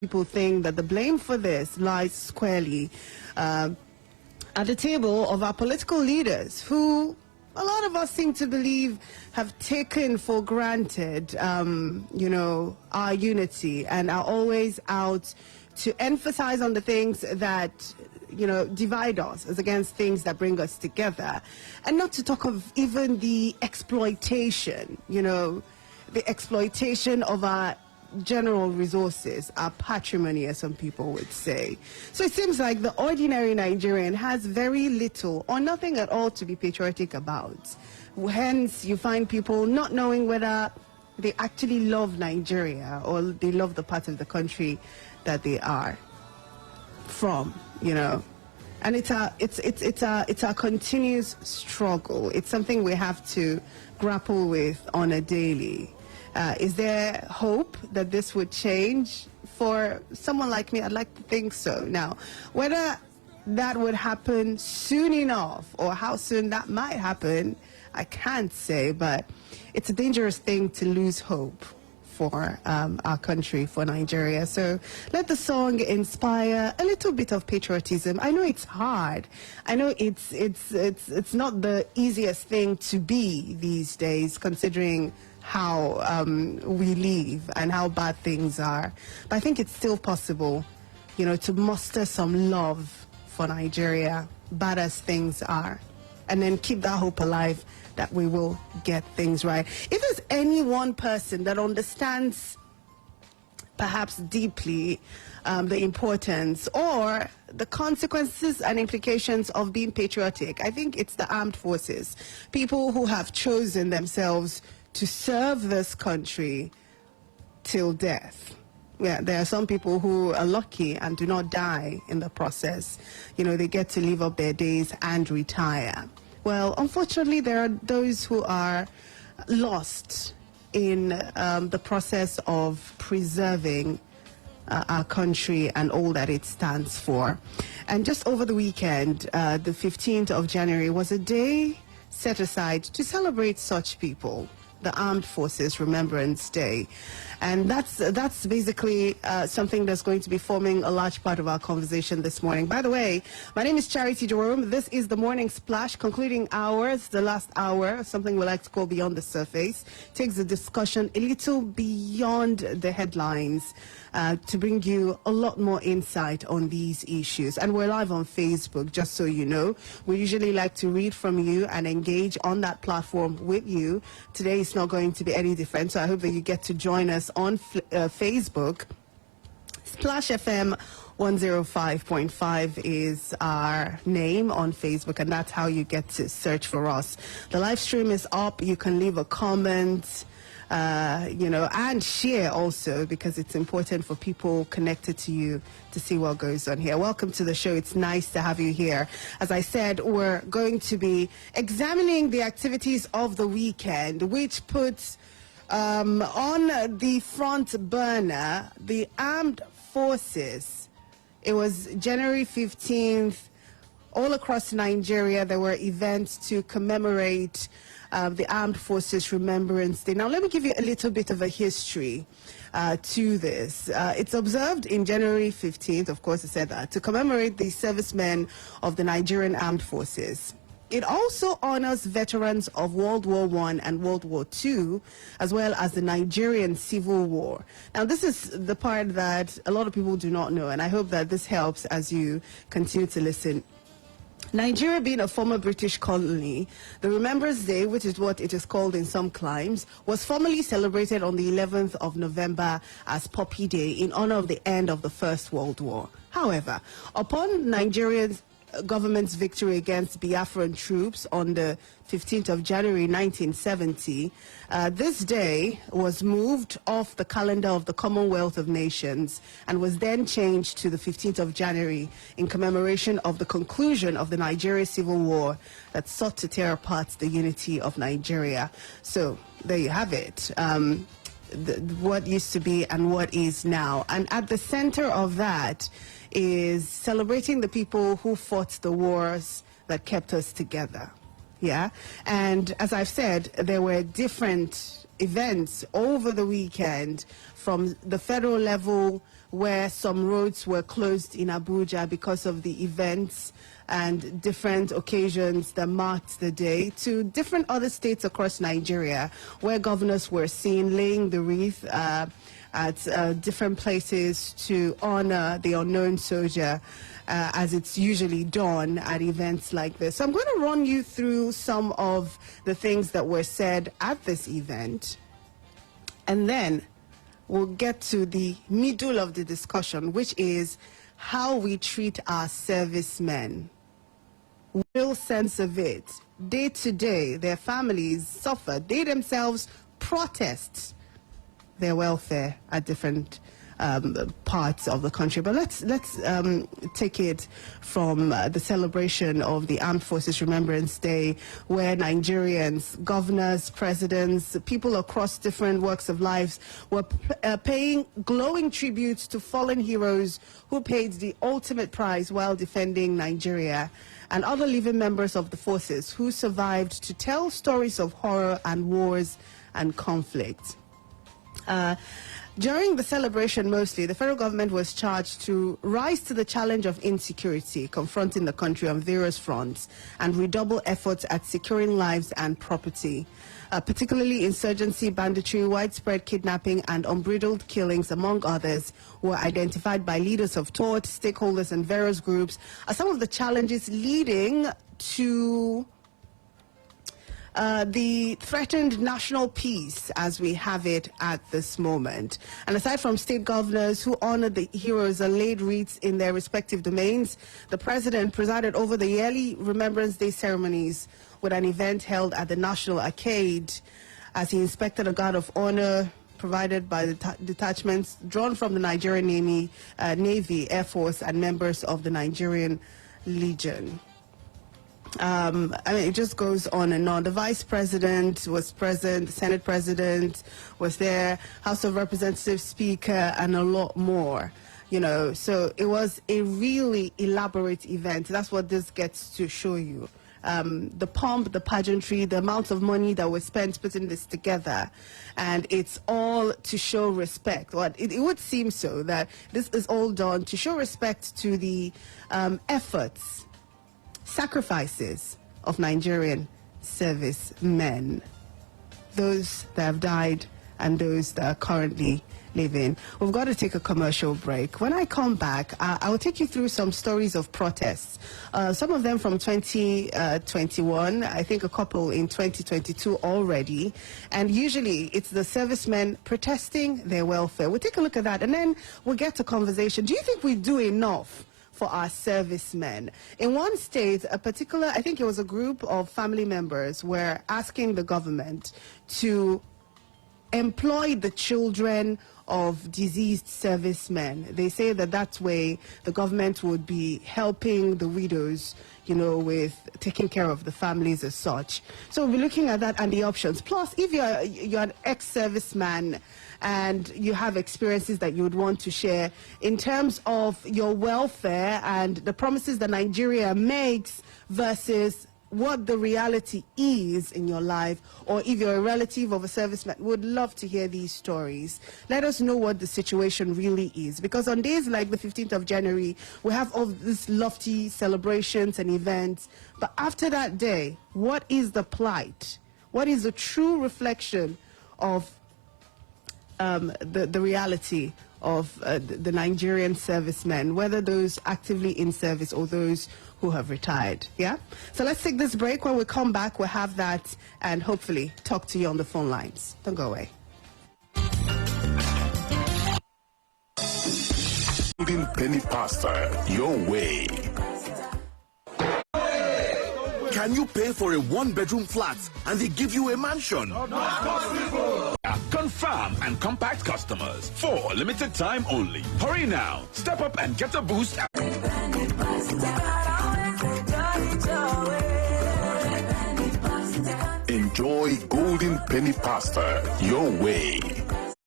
People think that the blame for this lies squarely at the table of our political leaders, who a lot of us seem to believe have taken for granted, our unity, and are always out to emphasize on the things that, divide us as against things that bring us together. And not to talk of even the exploitation, the exploitation of our general resources, our patrimony, as some people would say. So it seems like the ordinary Nigerian has very little or nothing at all to be patriotic about. Hence, you find people not knowing whether they actually love Nigeria or they love the part of the country that they are from, And it's a continuous struggle. It's something we have to grapple with on a daily. Is there hope that this would change? For someone like me, I'd like to think so. Now, whether that would happen soon enough or how soon that might happen, I can't say, but it's a dangerous thing to lose hope for our country, for Nigeria. So let the song inspire a little bit of patriotism. I know it's hard. I know it's not the easiest thing to be these days, considering how we live and how bad things are. But I think it's still possible, to muster some love for Nigeria, bad as things are, and then keep that hope alive that we will get things right. If there's any one person that understands perhaps deeply the importance or the consequences and implications of being patriotic, I think it's the armed forces, people who have chosen themselves to serve this country till death. Yeah, there are some people who are lucky and do not die in the process. They get to live up their days and retire. Well, unfortunately, there are those who are lost in the process of preserving our country and all that it stands for. And just over the weekend, the 15th of January, was a day set aside to celebrate such people, the Armed Forces Remembrance Day. And that's basically something that's going to be forming a large part of our conversation this morning. By the way, my name is Charity Jerome. This is the Morning Splash, concluding hours, the last hour, something we like to call Beyond the Surface. Takes the discussion a little beyond the headlines to bring you a lot more insight on these issues. And we're live on Facebook, just so you know. We usually like to read from you and engage on that platform with you. Today is not going to be any different, so I hope that you get to join us on Facebook. Splash FM 105.5 is our name on Facebook, and that's how you get to search for us. The live stream is up. You can leave a comment, and share also, because it's important for people connected to you to see what goes on here. Welcome to the show. It's nice to have you here. As I said, we're going to be examining the activities of the weekend, which puts on the front burner the armed forces. It was January 15th. All across Nigeria, there were events to commemorate the Armed Forces Remembrance Day. Now, let me give you a little bit of a history to this. It's observed in January 15th, of course, I said that, to commemorate the servicemen of the Nigerian Armed Forces. It also honors veterans of World War I and World War II, as well as the Nigerian Civil War. Now, this is the part that a lot of people do not know, and I hope that this helps as you continue to listen. Nigeria being a former British colony, the Remembrance Day, which is what it is called in some climes, was formally celebrated on the 11th of November as Poppy Day in honor of the end of the First World War. However, upon Nigeria's government's victory against Biafran troops on the 15th of January 1970, this day was moved off the calendar of the Commonwealth of Nations and was then changed to the 15th of January in commemoration of the conclusion of the Nigeria Civil War that sought to tear apart the unity of Nigeria. So there you have it. What used to be and what is now. And at the center of that is celebrating the people who fought the wars that kept us together. Yeah. And as I've said, there were different events over the weekend from the federal level, where some roads were closed in Abuja because of the events and different occasions that marked the day, to different other states across Nigeria where governors were seen laying the wreath at different places to honor the unknown soldier, as it's usually done at events like this. So I'm going to run you through some of the things that were said at this event, and then we'll get to the middle of the discussion, which is how we treat our servicemen. Real sense of it. Day to day, their families suffer. They themselves protest their welfare at different parts of the country. But let's take it from the celebration of the Armed Forces Remembrance Day, where Nigerians, governors, presidents, people across different walks of lives were paying glowing tributes to fallen heroes who paid the ultimate price while defending Nigeria, and other living members of the forces who survived to tell stories of horror and wars and conflict. During the celebration, mostly, the federal government was charged to rise to the challenge of insecurity confronting the country on various fronts and redouble efforts at securing lives and property. Particularly insurgency, banditry, widespread kidnapping, and unbridled killings, among others, were identified by leaders of thought, stakeholders, and various groups as some of the challenges leading to the threatened national peace as we have it at this moment. And aside from state governors who honored the heroes and laid wreaths in their respective domains, the president presided over the yearly Remembrance Day ceremonies with an event held at the National Arcade as he inspected a guard of honor provided by the detachments drawn from the Nigerian Navy, Air Force, and members of the Nigerian Legion. I mean, it just goes on and on. The vice president was present, the Senate president was there, House of Representatives speaker, and a lot more. You know, so it was a really elaborate event. That's what this gets to show you. The pomp, the pageantry, the amount of money that was spent putting this together, and it's all to show respect. Well, it would seem so that this is all done to show respect to the efforts, sacrifices of Nigerian servicemen, those that have died and those that are currently living. We've got to take a commercial break. When I come back, I will take you through some stories of protests, some of them from 2021, I think a couple in 2022 already, and usually it's the servicemen protesting their welfare. We'll take a look at that, and then we'll get to conversation. Do you think we do enough for our servicemen? In one state, a particular, I think it was a group of family members, were asking the government to employ the children of deceased servicemen. They say that that way the government would be helping the widows, you know, with taking care of the families as such. So we'll be looking at that and the options. Plus, if you're an ex-serviceman and you have experiences that you would want to share in terms of your welfare and the promises that Nigeria makes versus what the reality is in your life, or if you're a relative of a serviceman, would love to hear these stories. Let us know what the situation really is, because on days like the 15th of January, we have all these lofty celebrations and events, but after that day, what is the plight? What is the true reflection of the reality of the Nigerian servicemen, whether those actively in service or those who have retired? Yeah? So let's take this break. When we come back, we'll have that and hopefully talk to you on the phone lines. Don't go away. Golden penny pasta your way. Can you pay for a one-bedroom flat and they give you a mansion? Not possible. Confirm and compact customers for limited time only. Hurry now. Step up and get a boost. Enjoy golden penny pasta your way.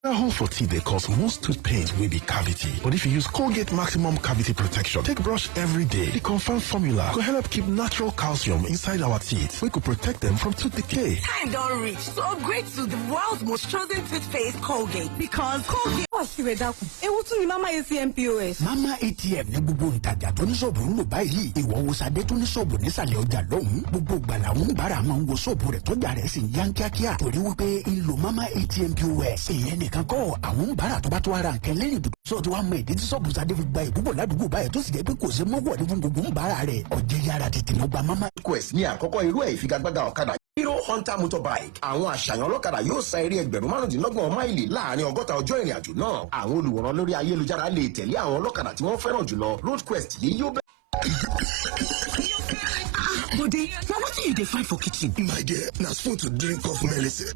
Hole for teeth, they cause most toothpaste will be cavity. But if you use Colgate Maximum Cavity Protection, take brush every day. The confirmed formula could help keep natural calcium inside our teeth. We could protect them from tooth decay. Time don't reach to upgrade to the world's most chosen toothpaste, Colgate. Because Colgate àṣírí dákun. Ewu tún ni Mama ATM POS. Mama ATM ní gbogbo ntajà tó ní ṣọ́ọ̀bù ń lò báyìí. Ìwọ wo Ṣadé tó ní ṣọ́ọ̀bù nísàlẹ̀ ọjà lọ́hùn. Gbogbo ìgbà làwọn oníbàárà máa ń wo ṣọ́ọ̀bù rẹ̀ tọ́jà rẹ̀ sì ń yá kíákíá. Torí wípé ń lo Mama ATM POS. Ìyẹn nìkan kọ́ àwọn oníbàárà tó bá tó ara nǹkan lẹ́yìn dòdò. Sọ́ọ̀tù wa mọ ìdí tí ṣọ́ọ̀bù Ṣadé fi gba ìbúbọ̀ ládùúgbò báyìí tó sì jẹ́ pé kò ṣe mọ́wọ́ ní gbogbo oníbàárà rẹ̀. Ọ̀jẹ̀ yára tètè lọ gba Mama. Quest ní àkọ́kọ́ irú ẹ̀ ìfigagbága ọ̀kadà Hero Hunter motorbike. Àwọn àṣàyàn ọlọ́kadà yóò sa eré ẹgbẹ̀rún márùndínlọ́gbọ̀n máìlì láàrin ọgọ́ta ọjọ́ ìrìn àjò náà. Àwọn olùwòran lórí ayélujára lè tẹ̀lé àwọn ọlọ́kadà tí wọ́n fẹ́ràn jùlọ. Road Quest yìí yóò bẹ̀rẹ̀. Bode, now what you dey find for kitchen? My dear, na spoon to drink off medicine.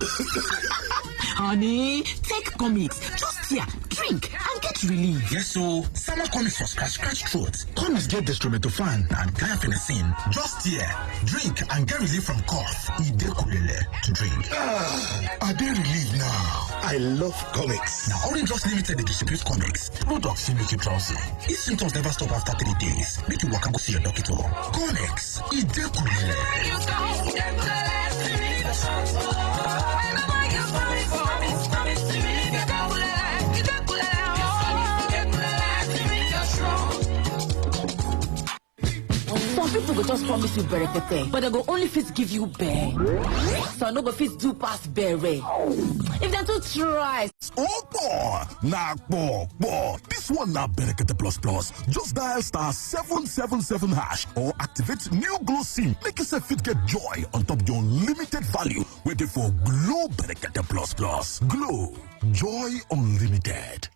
Honey, take comics. Just here, drink and get relief. Yes, so Salah comics for scratch throat. Comics get dextromethorphan and guaifenesin. Just here, drink and get relief from cough. Idekulele to drink. Are they relieved now? I love comics. Now, Orange Drugs Limited, they distribute comics. Products will make you drowsy. If symptoms never stop after 3 days, make you walk and go see your doctor. Comics, Idekulele. Some people go just promise you berekete, but they go only fit give you bear. So no go fit do pass bere. If they too try. Oh boy, boy. This one now Berekete Plus Plus. Just dial *777# or activate new Glow SIM. Make yourself fit get joy on top your unlimited value. Waiting for Glow Berekete Plus Plus. Glow, joy unlimited.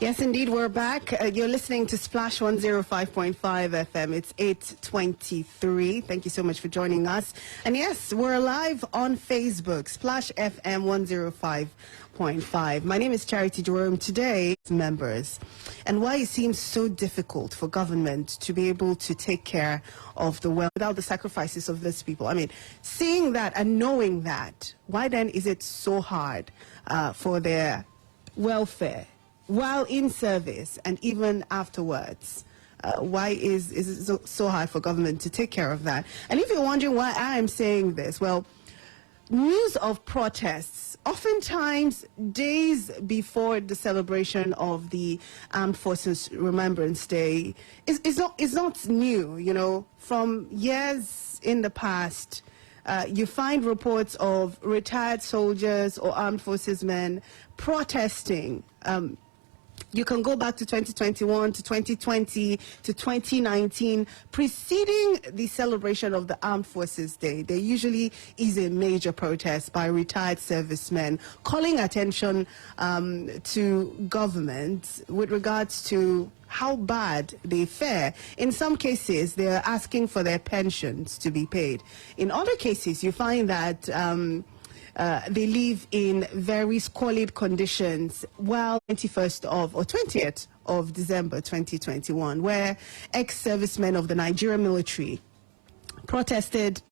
Yes, indeed, we're back. You're listening to Splash 105.5 FM. It's 8:23. Thank you so much for joining us. And yes, we're live on Facebook, Splash FM 105.5. My name is Charity Jerome. Today, members, and why it seems so difficult for government to be able to take care of the wealth without the sacrifices of these people. I mean, seeing that and knowing that, why then is it so hard for their welfare while in service and even afterwards? Why is it so hard for government to take care of that? And if you're wondering why I'm saying this, well, news of protests, oftentimes days before the celebration of the Armed Forces Remembrance Day, is not new. You know, from years in the past, you find reports of retired soldiers or armed forces men protesting. You can go back to 2021, to 2020, to 2019, preceding the celebration of the Armed Forces Day. There usually is a major protest by retired servicemen calling attention to government with regards to how bad they fare. In some cases, they're asking for their pensions to be paid. In other cases, you find that they live in very squalid conditions. Well, 20th of December 2021, where ex-servicemen of the Nigerian military protested.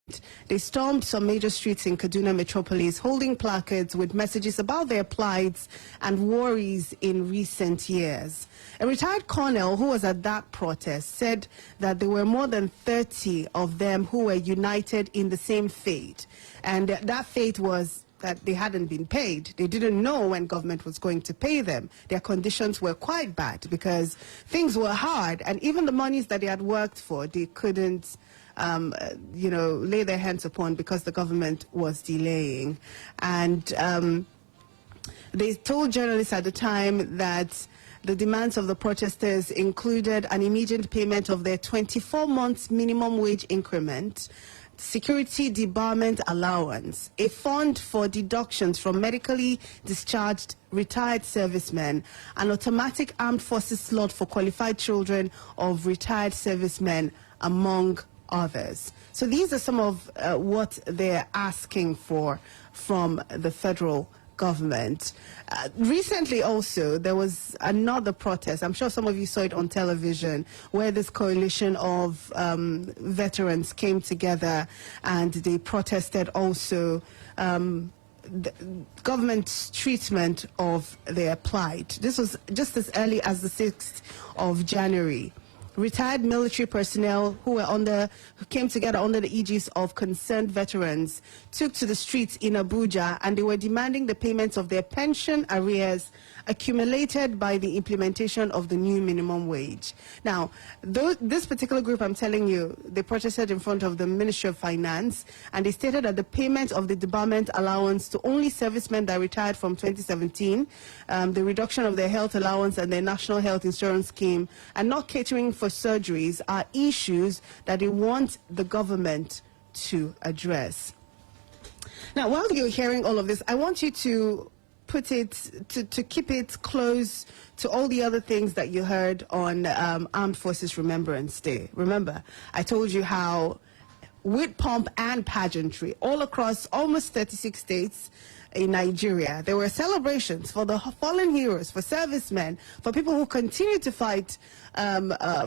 They stormed some major streets in Kaduna metropolis, holding placards with messages about their plights and worries in recent years. A retired colonel who was at that protest said that there were more than 30 of them who were united in the same fate. And that fate was that they hadn't been paid. They didn't know when government was going to pay them. Their conditions were quite bad because things were hard, and even the monies that they had worked for, they couldn't lay their hands upon because the government was delaying. And they told journalists at the time that the demands of the protesters included an immediate payment of their 24 months minimum wage increment, security debarment allowance, a fund for deductions from medically discharged retired servicemen, an automatic armed forces slot for qualified children of retired servicemen, among others. So these are some of what they're asking for from the federal government. Recently also, there was another protest. I'm sure some of you saw it on television, where this coalition of veterans came together and they protested also the government's treatment of their plight. This was just as early as the 6th of January. retired military personnel who came together under the aegis of concerned veterans took to the streets in Abuja, and they were demanding the payments of their pension arrears accumulated by the implementation of the new minimum wage. Now, this particular group, I'm telling you, they protested in front of the Ministry of Finance, and they stated that the payment of the debarment allowance to only servicemen that retired from 2017, the reduction of their health allowance and their national health insurance scheme, and not catering for surgeries are issues that they want the government to address. Now, while you're hearing all of this, I want you to put it, to keep it close to all the other things that you heard on Armed Forces Remembrance Day. Remember, I told you how with pomp and pageantry all across almost 36 states in Nigeria, there were celebrations for the fallen heroes, for servicemen, for people who continue to fight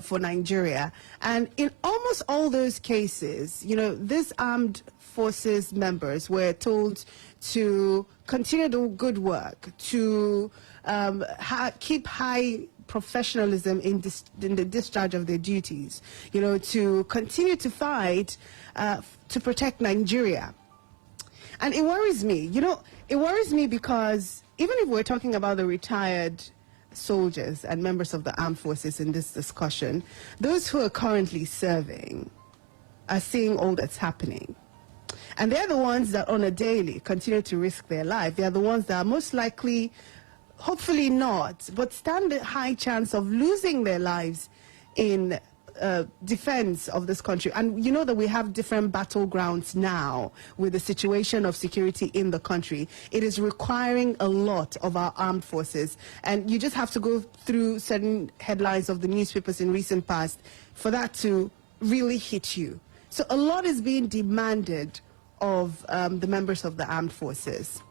for Nigeria. And in almost all those cases, you know, these armed forces members were told to continue the good work, to keep high professionalism in the discharge of their duties, you know, to continue to fight to protect Nigeria. And it worries me, you know, it worries me because even if we're talking about the retired soldiers and members of the armed forces in this discussion, those who are currently serving are seeing all that's happening. And they're the ones that on a daily continue to risk their life. They're the ones that are most likely, hopefully not, but stand a high chance of losing their lives in defense of this country. And you know that we have different battlegrounds now with the situation of security in the country. It is requiring a lot of our armed forces. And you just have to go through certain headlines of the newspapers in recent past for that to really hit you. So a lot is being demanded of the members of the armed forces.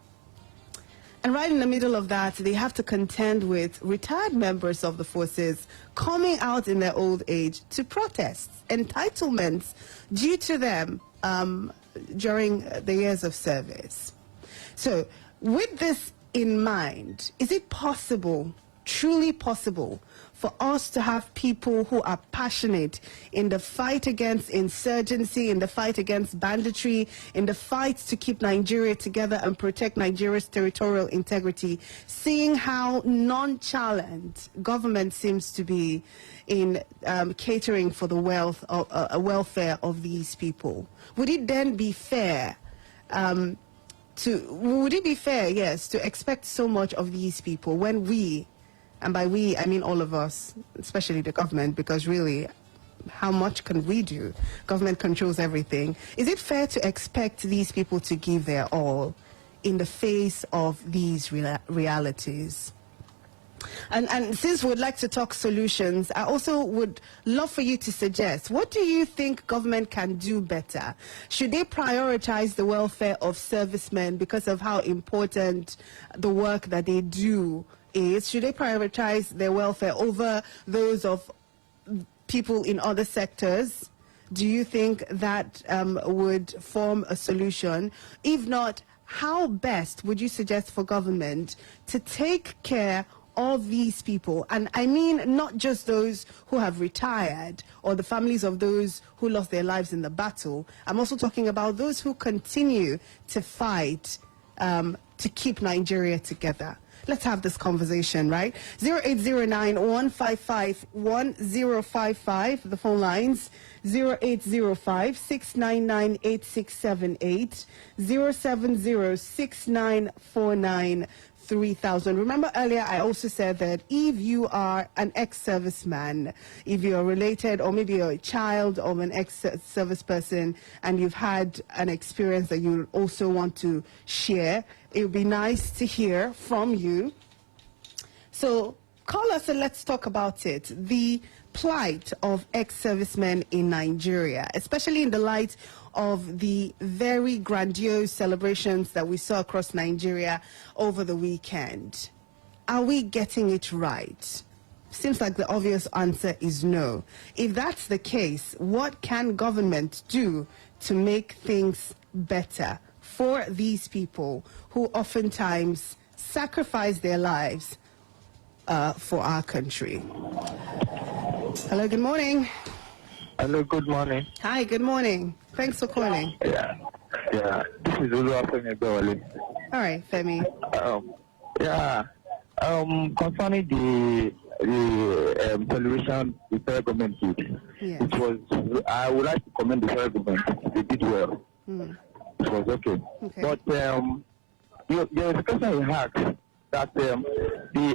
And right in the middle of that, they have to contend with retired members of the forces coming out in their old age to protest entitlements due to them during the years of service. So with this in mind, is it possible, truly possible, for us to have people who are passionate in the fight against insurgency, in the fight against banditry, in the fight to keep Nigeria together and protect Nigeria's territorial integrity, seeing how nonchalant government seems to be in catering for the welfare of these people? Would it then be fair yes, to expect so much of these people when we, and by we, I mean all of us, especially the government, because really, how much can we do? Government controls everything. Is it fair to expect these people to give their all in the face of these realities? And since we'd like to talk solutions, I also would love for you to suggest, what do you think government can do better? Should they prioritize the welfare of servicemen because of how important the work that they do is? Should they prioritize their welfare over those of people in other sectors? Do you think that would form a solution? If not, how best would you suggest for government to take care of these people? And I mean not just those who have retired or the families of those who lost their lives in the battle. I'm also talking about those who continue to fight to keep Nigeria together. Let's have this conversation, right? 0809-155-1055, the phone lines. 0805-699-8678, 070-6949-3000. Remember earlier I also said that if you are an ex-serviceman, if you're related or maybe you're a child of an ex-service person and you've had an experience that you also want to share, it would be nice to hear from you. So call us and let's talk about it. The plight of ex-servicemen in Nigeria, especially in the light of the very grandiose celebrations that we saw across Nigeria over the weekend. Are we getting it right? Seems like the obvious answer is no. If that's the case, what can government do to make things better for these people who oftentimes sacrifice their lives for our country? Hello, good morning. Hello, good morning. Hi, good morning. Thanks for calling. Yeah. This is Oluwafemi Ebewale. All right, Femi. Concerning the celebration the federal government did, Yes. I would like to commend the federal government. They did well. It was okay. But there was a question you asked that the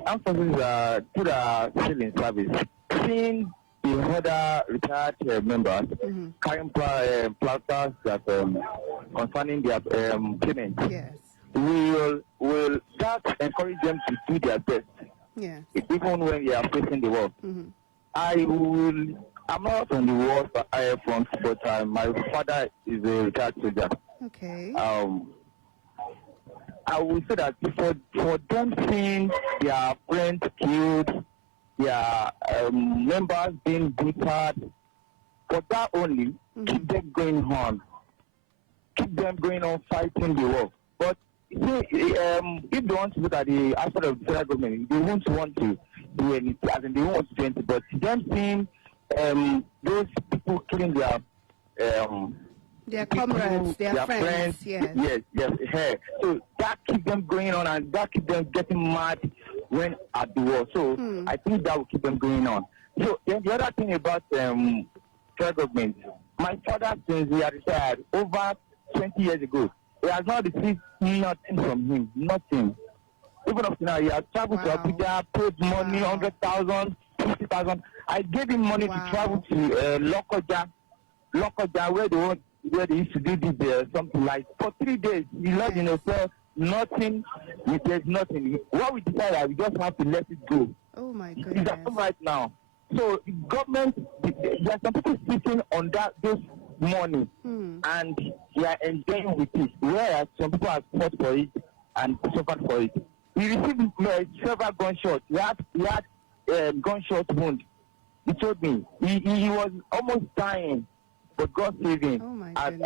armed forces put a still in service. Seeing the other retired members carrying platters that concerning their payment, Yes. will that encourage them to do their best, even when they are facing the war. I'm not on the war front, but my father is a retired soldier. Okay. I would say that for them seeing their friends killed, their members being butchered, for that only, keep them going on. Keep them going on fighting the war. But see, if they want to look at the aspect of the federal government, they won't want to do anything, as in they won't want to do anything, but them seeing those people killing their comrades, their friends. Yes. Yes. So that keeps them going on, and that keeps them getting mad when at the war. So I think that will keep them going on. So then the other thing about federal government, my father, since he had retired over 20 years ago, he has not received nothing from him. Nothing. Even up to now, he has traveled to Abuja, paid money, 100,000, 50,000. I gave him money to travel to Lokoja, where they used to do this something like for 3 days. He lodged in a hotel, nothing. There's nothing. What we decided, we just have to let it go. Oh my goodness. It's up right now. So the government, there are some people sitting on this money, and they are enjoying with it. Whereas some people have fought for it and suffered for it. He received several gunshots. He had gunshot wound. He told me he was almost dying, but God saved him at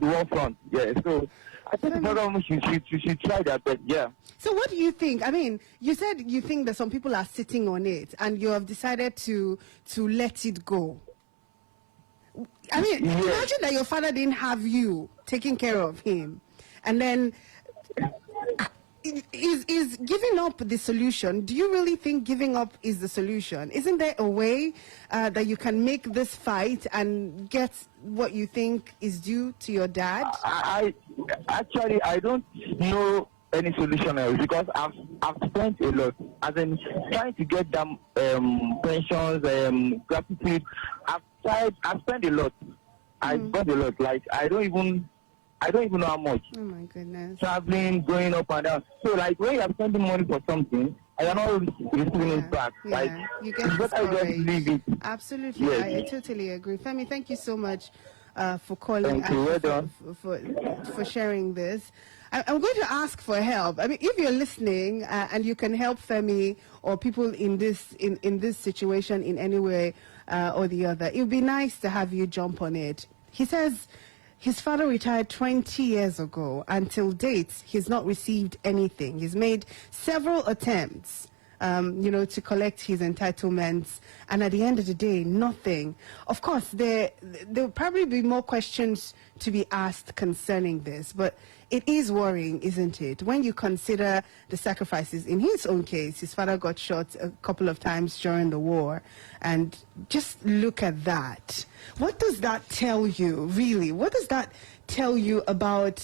the war front. Yeah, so I think the government should try that, but yeah. So what do you think? I mean, you said you think that some people are sitting on it, and you have decided to let it go. I mean, imagine that your father didn't have you taking care of him, and then is giving up the solution? Do you really think giving up is the solution? Isn't there a way that you can make this fight and get what you think is due to your dad? I don't know any solution else, because I've spent a lot, as in trying to get them pensions, gratitude. I've spent a lot. I spent a lot. Like I don't even know how much. Oh my goodness. Traveling, going up and down. So like when you are spending money for something, I am not receiving it back. Yeah. Like you get it's better just leave it. Absolutely. Yes. I totally agree. Femi, thank you so much for calling. Thank you. Well done. For sharing this. I'm going to ask for help. I mean, if you're listening and you can help Femi or people in this situation in any way or the other, it would be nice to have you jump on it. He says his father retired 20 years ago. Until date, he's not received anything. He's made several attempts, to collect his entitlements, and at the end of the day, nothing. Of course, there will probably be more questions to be asked concerning this, but it is worrying, isn't it? When you consider the sacrifices. In his own case, his father got shot a couple of times during the war, and just look at that. What does that tell you, really? What does that tell you about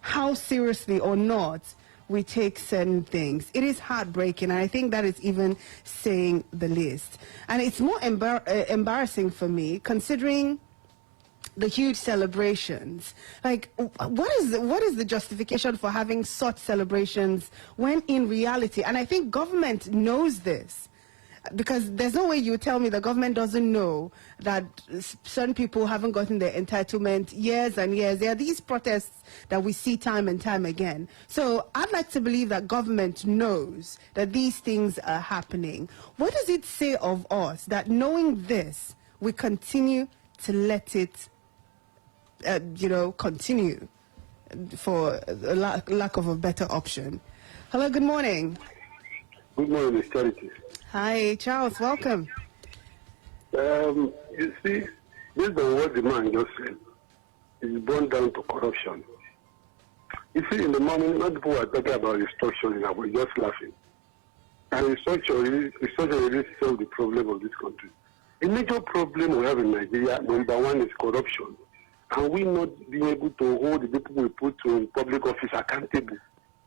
how seriously or not we take certain things? It is heartbreaking, and I think that is even saying the least. And it's more embarrassing for me, considering the huge celebrations. Like, what is the justification for having such celebrations when in reality, and I think government knows this, because there's no way you tell me the government doesn't know that certain people haven't gotten their entitlement years and years. There are these protests that we see time and time again. So I'd like to believe that government knows that these things are happening. What does it say of us that knowing this, we continue to let it continue for a lack of a better option? Hello, good morning. Good morning, Miss Charity. Hi, Charles. Welcome. You see, based on what the man just said, it's born down to corruption. You see, in the morning, not people are talking about restructuring, we're just laughing. And restructuring really solve the problem of this country. The major problem we have in Nigeria, number one, is corruption. And we not being able to hold the people we put in public office accountable.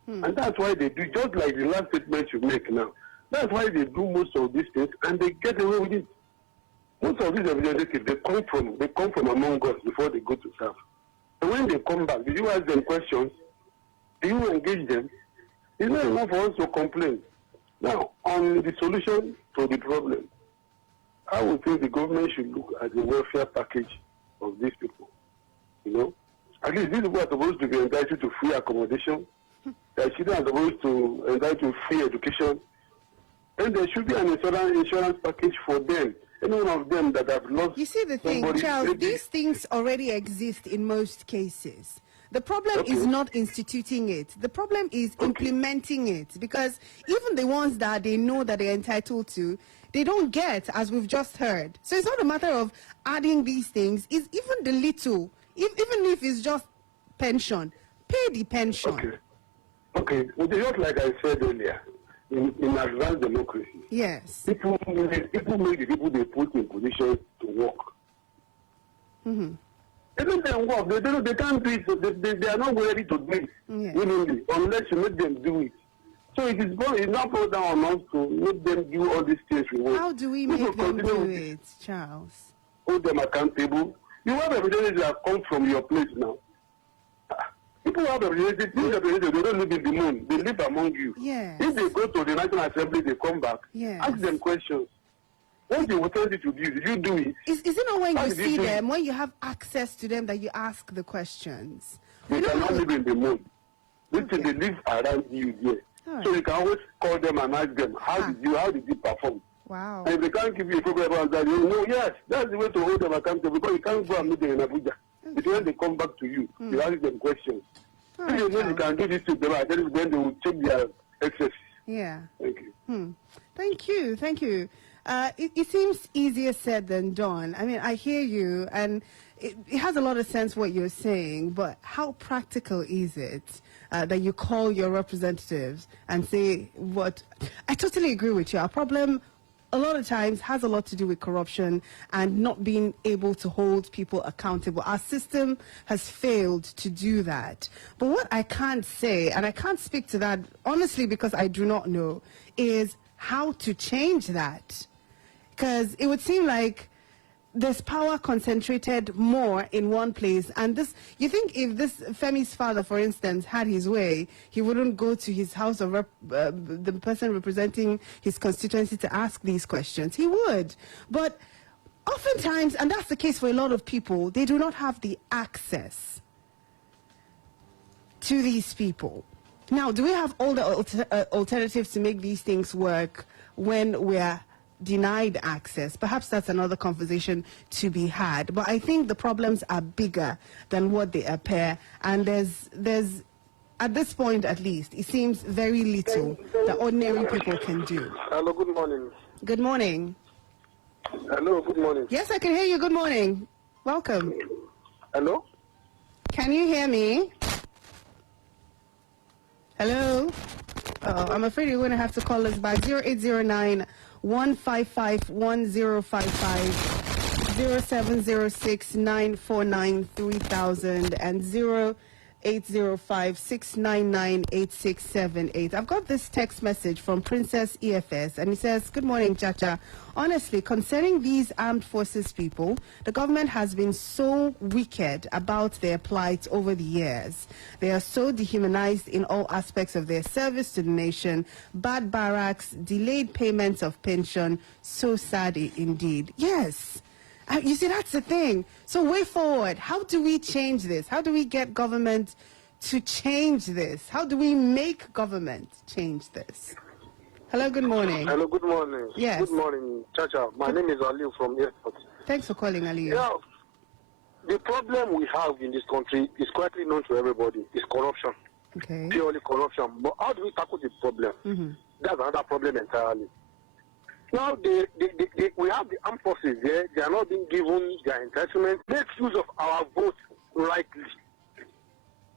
And that's why they do, just like the last statement you make now. That's why they do most of these things, and they get away with it. Most of these representatives, they come from among us before they go to serve. And when they come back, do you ask them questions? Do you engage them? It's not enough for us to complain. Now, on the solution to the problem, I would think the government should look at the welfare package of these people. You know, at least these people are supposed to be entitled to free accommodation. Their children are supposed to entitled to free education. And there should be an insurance package for them. Any one of them that have lost. You see the thing, Charles, these things already exist in most cases. The problem is not instituting it. The problem is implementing it, because even the ones that they know that they're entitled to, they don't get, as we've just heard. So it's not a matter of adding these things. It's even the little, even if it's just pension, pay the pension. Okay. Well, just like I said earlier, in advanced democracy, yes, people make the people they put in positions to work. Even them work, they can't do it. They are not ready to do it willingly, unless you make them do it. So it is not brought down on us to make them do all these things we want. How do we make them do it, Charles? Hold them accountable. You have representatives that come from your place now. People have representatives, they don't live in the moon. They live among you. Yes. If they go to the National Assembly, they come back. Yes. Ask them questions. What they will tell you to do, did you do it? Is it not when you see them, when you have access to them, that you ask the questions? They cannot live in the moon. Listen, they live around you there. Right. So you can always call them and ask them, how did you perform? Wow. And if they can't give you a proper answer, you know, yes, that's the way to hold them accountable, because you can't go and meet them in Abuja. It's when they come back to you, you ask them questions. If you know you can do this to them, then they will check their excesses. Yeah. Thank you. Thank you. It seems easier said than done. I mean, I hear you, and it has a lot of sense what you're saying, but how practical is it that you call your representatives and say what? I totally agree with you. Our problem a lot of times has a lot to do with corruption and not being able to hold people accountable. Our system has failed to do that. But what I can't say, and I can't speak to that honestly because I do not know, is how to change that. Because it would seem like there's power concentrated more in one place. And this, you think if this Femi's father, for instance, had his way, he wouldn't go to his house of the person representing his constituency to ask these questions. He would. But oftentimes, and that's the case for a lot of people, they do not have the access to these people. Now, do we have all the alternatives to make these things work when we're denied access? Perhaps that's another conversation to be had. But I think the problems are bigger than what they appear. And there's at this point at least, it seems very little that ordinary people can do. Hello, good morning. Good morning. Hello, good morning. Yes, I can hear you. Good morning. Welcome. Hello? Can you hear me? Hello? Oh, I'm afraid you're going to have to call us back. 0809 155 1055, 0706 949 3000, and 0805 699 8678. I've got this text message from Princess EFS, and it says, "Good morning, Chacha. Honestly, concerning these armed forces people, the government has been so wicked about their plight over the years. They are so dehumanized in all aspects of their service to the nation. Bad barracks, delayed payments of pension. So sad indeed." Yes. You see, that's the thing. So way forward, how do we change this? How do we get government to change this? How do we make government change this? Hello, good morning. Hello, good morning. Yes. Good morning, Chacha. My name is Ali from Airport. Thanks for calling, Ali. Yeah, the problem we have in this country is quietly known to everybody. It's corruption. Okay. Purely corruption. But how do we tackle the problem? That's another problem entirely. Now we have the armed forces there. They are not being given their entitlement. Make use of our vote rightly.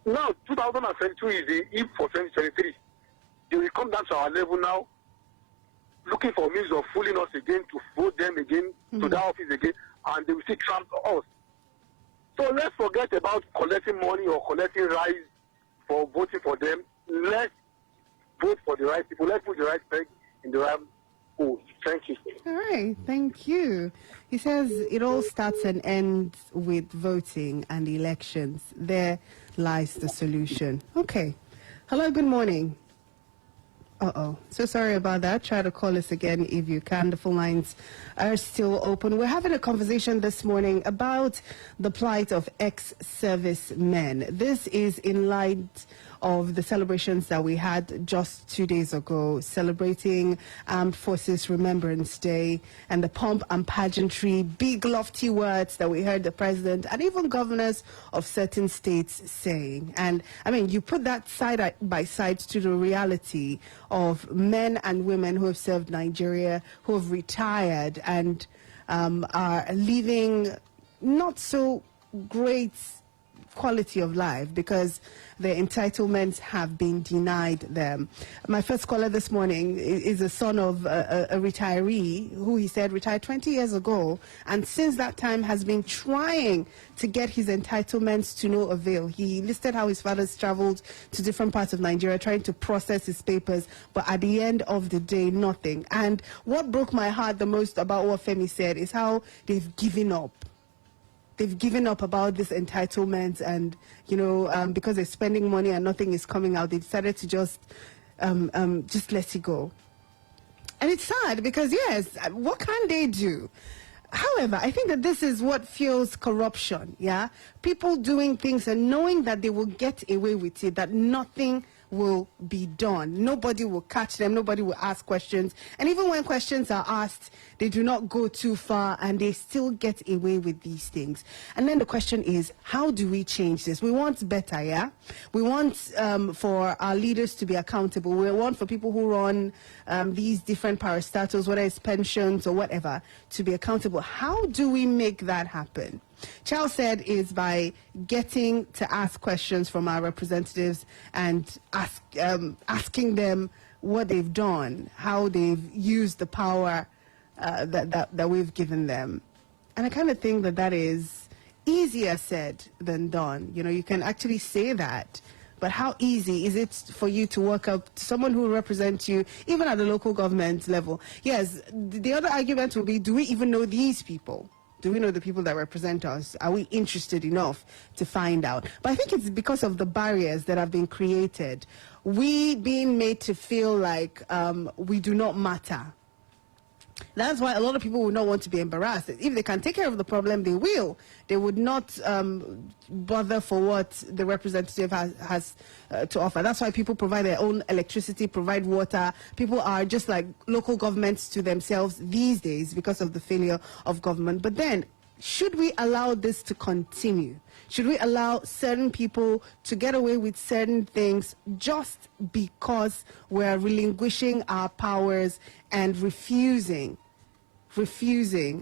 Now, 2022 is the eve for 2023. They will come down to our level now, looking for means of fooling us again, to vote them again, to that office again, and they will still tramp us. So let's forget about collecting money or collecting rights for voting for them. Let's vote for the right people. Let's put the right peg in the right hole. Thank you. All right, thank you. He says it all starts and ends with voting and elections. There lies the solution. Okay. Hello, good morning. So sorry about that. Try to call us again if you can. The phone lines are still open. We're having a conversation this morning about the plight of ex-servicemen. This is in light of the celebrations that we had just 2 days ago, celebrating Armed Forces Remembrance Day, and the pomp and pageantry, big lofty words that we heard the president and even governors of certain states saying. And I mean, you put that side by side to the reality of men and women who have served Nigeria, who have retired and are living not so great quality of life because their entitlements have been denied them. My first caller this morning is a son of a retiree who he said retired 20 years ago, and since that time has been trying to get his entitlements to no avail. He listed how his father's traveled to different parts of Nigeria trying to process his papers, but at the end of the day, nothing. And what broke my heart the most about what Femi said is how they've given up. They've given up about this entitlement, and because they're spending money and nothing is coming out, they decided to just let it go. And it's sad because yes, what can they do? However, I think that this is what fuels corruption. Yeah, people doing things and knowing that they will get away with it, that nothing will be done. Nobody will catch them. Nobody will ask questions. And even when questions are asked, they do not go too far and they still get away with these things. And then the question is, how do we change this? We want better, yeah? We want for our leaders to be accountable. We want for people who run these different parastatals, whether it's pensions or whatever, to be accountable. How do we make that happen? Charles said is by getting to ask questions from our representatives and asking them what they've done, how they've used the power that we've given them. And I kind of think that is easier said than done. You can actually say that, but how easy is it for you to work up to someone who represents you, even at the local government level? Yes, the other argument will be, do we even know these people? Do we know the people that represent us? Are we interested enough to find out? But I think it's because of the barriers that have been created. We being made to feel like we do not matter. That's why a lot of people would not want to be embarrassed. If they can take care of the problem, they will. They would not bother for what the representative has to offer. That's why people provide their own electricity, provide water. People are just like local governments to themselves these days because of the failure of government. But then, should we allow this to continue? Should we allow certain people to get away with certain things just because we're relinquishing our powers and refusing?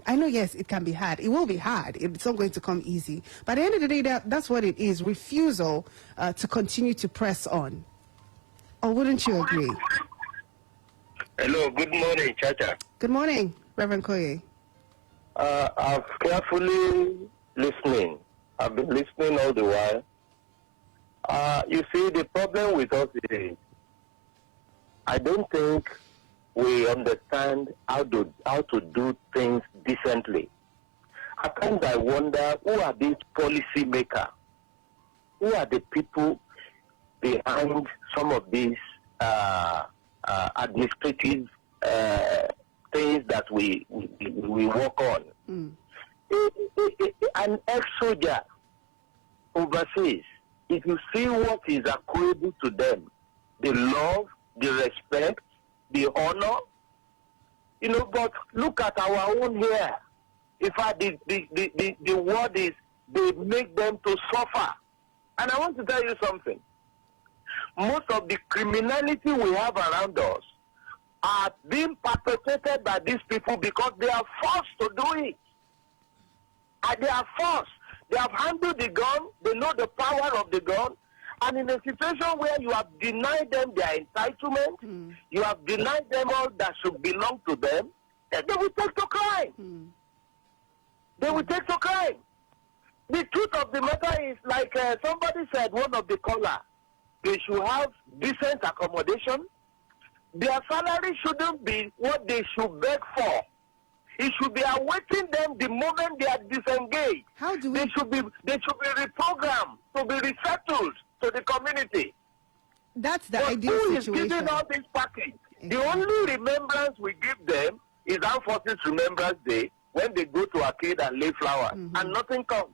I know, yes, it can be hard. It will be hard. It's not going to come easy. But at the end of the day, that's what it is, refusal to continue to press on. Or wouldn't you agree? Hello, good morning, Chacha. Good morning, Reverend Koye. I'm carefully listening. I've been listening all the while. You see, the problem with us is I don't think we understand how to do things decently. At times I wonder, who are these policy makers? Who are the people behind some of these administrative things that we work on? An ex-soldier overseas, if you see what is accruable to them, the love, the respect, the honor, but look at our own here. In fact, the word is they make them to suffer. And I want to tell you something. Most of the criminality we have around us are being perpetrated by these people because they are forced to do it. And they are forced. They have handled the gun. They know the power of the gun. And in a situation where you have denied them their entitlement, you have denied them all that should belong to them, then they will take to crime. They will take to crime. The truth of the matter is, like somebody said, one of the callers, they should have decent accommodation. Their salary shouldn't be what they should beg for. It should be awaiting them the moment they are disengaged. How do we? They should be reprogrammed to be resettled to the community. That's the But ideal who is situation. giving all this package? The only remembrance we give them is Armed Forces Remembrance Day, when they go to Arcade and lay flowers, and nothing comes.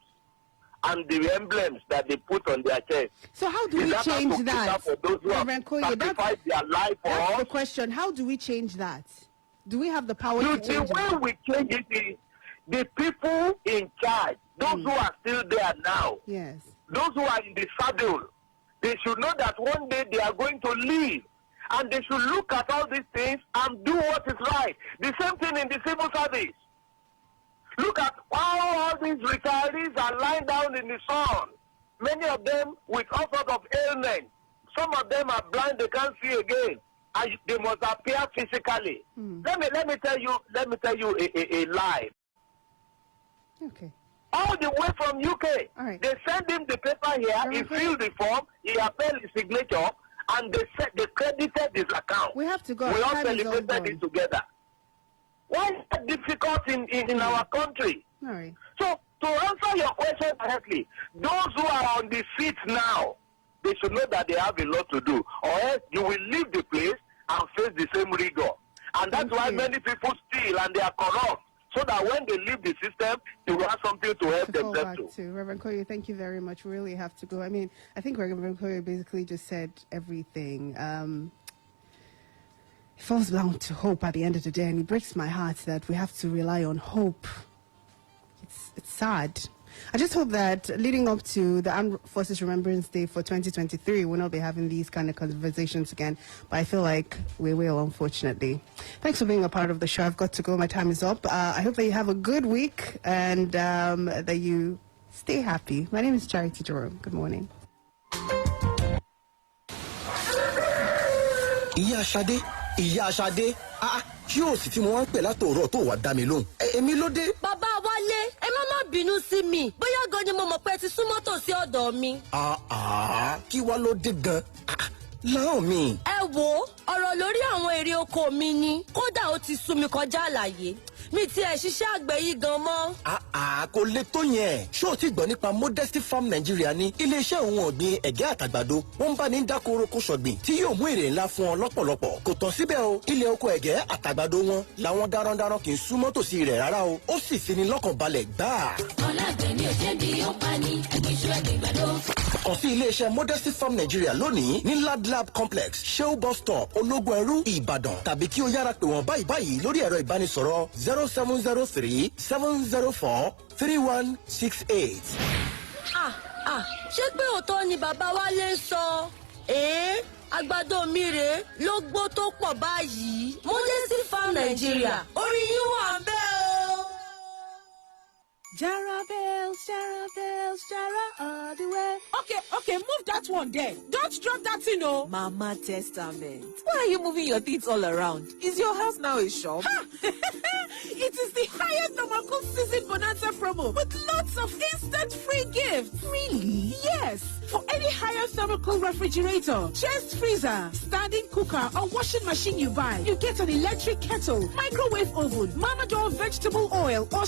And the emblems that they put on their chest. So how do we change that? For those who have Reverend Koye, sacrificed their life for that's us. the question. How do we change that? Do we have the power to The change way it? we change it is the people in charge, those who are still there now, Yes. those who are in the saddle, they should know that one day they are going to leave. And they should look at all these things and do what is right. The same thing in the civil service. Look at how all these retirees are lying down in the sun. Many of them with all sorts of ailments. Some of them are blind, they can't see again. And they must appear physically. Let me tell you a lie. Okay. All the way from UK. All right. They send him the paper here, he filled the form, he appelled his signature, and they credited his account. We have to go. We Our all time is all celebrated gone. it together. Why is that difficult in our country? All right. So, to answer your question directly, those who are on the seats now, they should know that they have a lot to do, or else you will leave the place and face the same rigor. And that's why many people steal and they are corrupt, so that when they leave the system, they will have something to help To fall themselves back to. to Reverend Koye, thank you very much. We really have to go. I mean, I think Reverend Koye basically just said everything. It falls down to hope at the end of the day, and it breaks my heart that we have to rely on hope. It's sad. I just hope that leading up to the Armed Forces Remembrance Day for 2023, we'll not be having these kind of conversations again. But I feel like we will, unfortunately. Thanks for being a part of the show. I've got to go. My time is up. I hope that you have a good week and that you stay happy. My name is Charity Jerome. Good morning. Ìyá Ṣadé, kí o sì tí mo wá ń pè látòórọ̀ tó wà dá mi lóhùn. Èmi ló dé. Bàbá Wálé, ẹ má bínú sí mi. Bóyá gan ni mo mọ̀ pé ti súnmọ́ tòsí ọ̀dọ̀ mi. Kí wá ló dé gan? Láhùn mi. Ẹ wo, ọ̀rọ̀ lórí àwọn èrè oko mi ni. Kódà ó ti sú mi kọjá àlàyé. Mi ti ẹ̀ ṣiṣẹ́ àgbẹ̀ yìí gan mọ́. Kò le tó yẹn. Ṣé o ti gbọ́ nípa Modesty Farm Nigeria ní iléeṣẹ́ ohun ọ̀gbìn ẹ̀gẹ́ àtàgbàdo? Wọ́n ń bá ní dáko oroko ṣọ̀gbìn tí yóò mú èrè ńlá fún ọ lọ́pọ̀lọpọ̀. Kò tán síbẹ̀ o. Ilẹ̀ oko ẹ̀gẹ́ àtàgbàdo wọn làwọn darandaran kì í súnmọ́ tòsí rẹ̀ rárá o. Ó sì fi ni lọ́kàn balẹ̀ gbáà. Ọlágbẹ̀ ni òjẹ́ bí ó pa ní ẹgbẹ̀ṣọ́ ẹgbẹ̀gbàdo. Kàn sí iléeṣẹ́ Modesty Farm Nigeria lónìí ní Lab Complex, Shell Bus Stop, Ológun Ẹrú, Ìbàdàn. Tàbí kí o yára pè wọ́n báyìí lórí ẹ̀rọ ìbánisọ̀rọ̀ 0703 704 3168. Ṣé pé òótọ́ ni bàbá Wálé ń sọ? Àgbàdo mi rèé ló gbó tó pọ̀ báyìí. Modesty Farm Nigeria, orí yín wà ń bẹ̀ o. Jara bells, Jara all the way. Okay, move that one there. Don't drop that thing, oh. Mama Testament. Why are you moving your things all around? Is your house now a shop? It is the highest Normal Season Bonanza promo with lots of instant free gifts. Really? Yes. For any higher thermal refrigerator, chest freezer, standing cooker, or washing machine you buy, you get an electric kettle, microwave oven, Mama Door vegetable oil, or